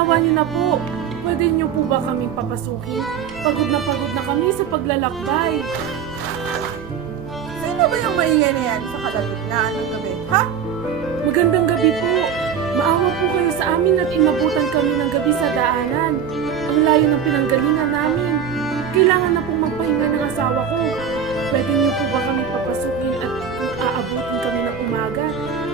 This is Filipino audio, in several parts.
awa niyo na po. Pwede niyo po ba kaming papasukin? Pagod na pagod na kami sa paglalakbay. Sino ba yung maingay na yan sa kalagitnaan ng gabi? Ha? Magandang gabi po. Maawa po kayo sa amin at inabutan kami ng gabi sa daanan. Ang layo ng pinanggalingan namin. Kailangan na pong magpahinga ng asawa ko. Pwede niyo po ba kami papasukin at kung aabutin kami ng umaga,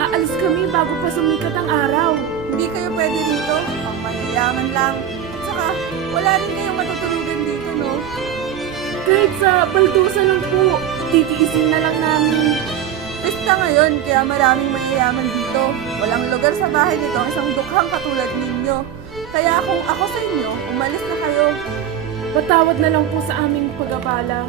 aalis kami bago pa sumikat ang araw. Hindi kayo pwede dito. Pang mayayaman lang. At saka, wala rin kayong matutulugan dito, no? Kahit sa baldusa lang po, titiisin na lang namin. Pista ngayon, kaya maraming mayayaman dito. Walang lugar sa bahay nito ang isang dukhang katulad ninyo. Kaya kung ako sa inyo, umalis na kayo. Patawad na lang po sa aming pag-abala.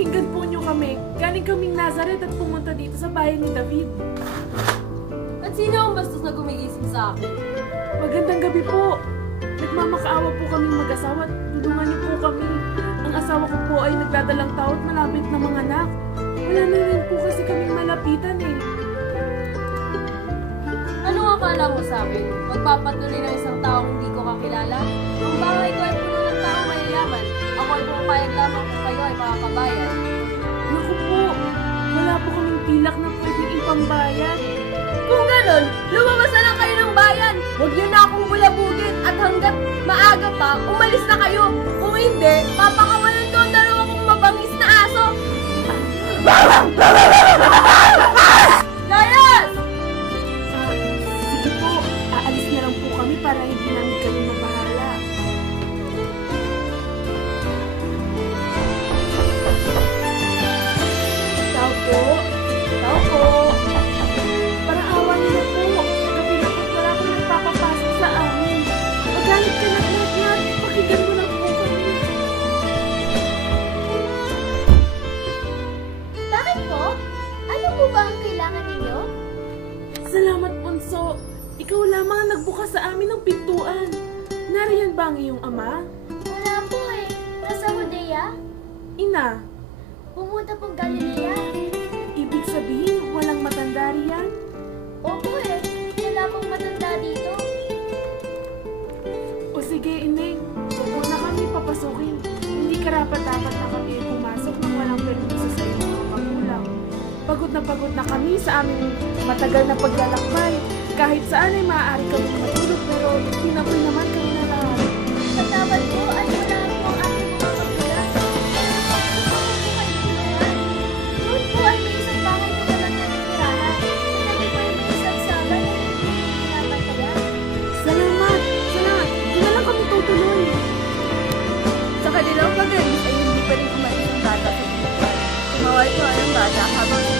Pakinggan po niyo kami. Galing kaming Nazareth at pumunta dito sa bahay ni David. At sino ang bastos na gumigising sa akin? Magandang gabi po. Nagmamakaawa po kaming mag-asawa at tulungan niyo po kami. Ang asawa ko po ay nagdadalang tao at malapit na mga anak. Wala na rin po kasi kaming malapitan eh. Ano ang akala mo sa akin? Magpapatuloy ng isang taong hindi ko kakilala? Ang bahay ko ay puno ng taong mayayaman. Ako ay pumapayag lamang kung kayo ay makakabayan. Naku pilak na pwedeng ipambayad. Kung ganon, lumabas na lang kayo ng bayan! Huwag niyo na akong bulabugin at hanggat maaga pa, umalis na kayo! Kung hindi, papakawalan ko ang dalawa kong mabangis na aso! Ikaw lamang ang nagbukas sa amin ng pintuan. Nariyan ba ang iyong ama? Wala po eh. Nasa Judea? Ina, Pumunta pong Galilea? ibig sabihin walang matanda riyan? Opo eh. Wala pong matanda dito. O sige, Ineng, huwag na kami papasukin. Hindi karapat-dapat na kami pumasok nang walang permiso sa iyong mga magulang. Pagod na pagod na kami sa aming matagal na paglalakbay. Kahit saan ay maaari kang matulog pero tinapoy naman kami na lahat. Patawad po at wala po ang aking mga pagkakata. Doon po ay may isang bahay na walang natitirahan. Sabi po ay na hindi pinapatawa. Salamat! Salamat! Doon na lang kami. Sa kanilang pag-alis ay hindi pa rin kumain ng bata sa buwan. Kumaway ko ang bata habang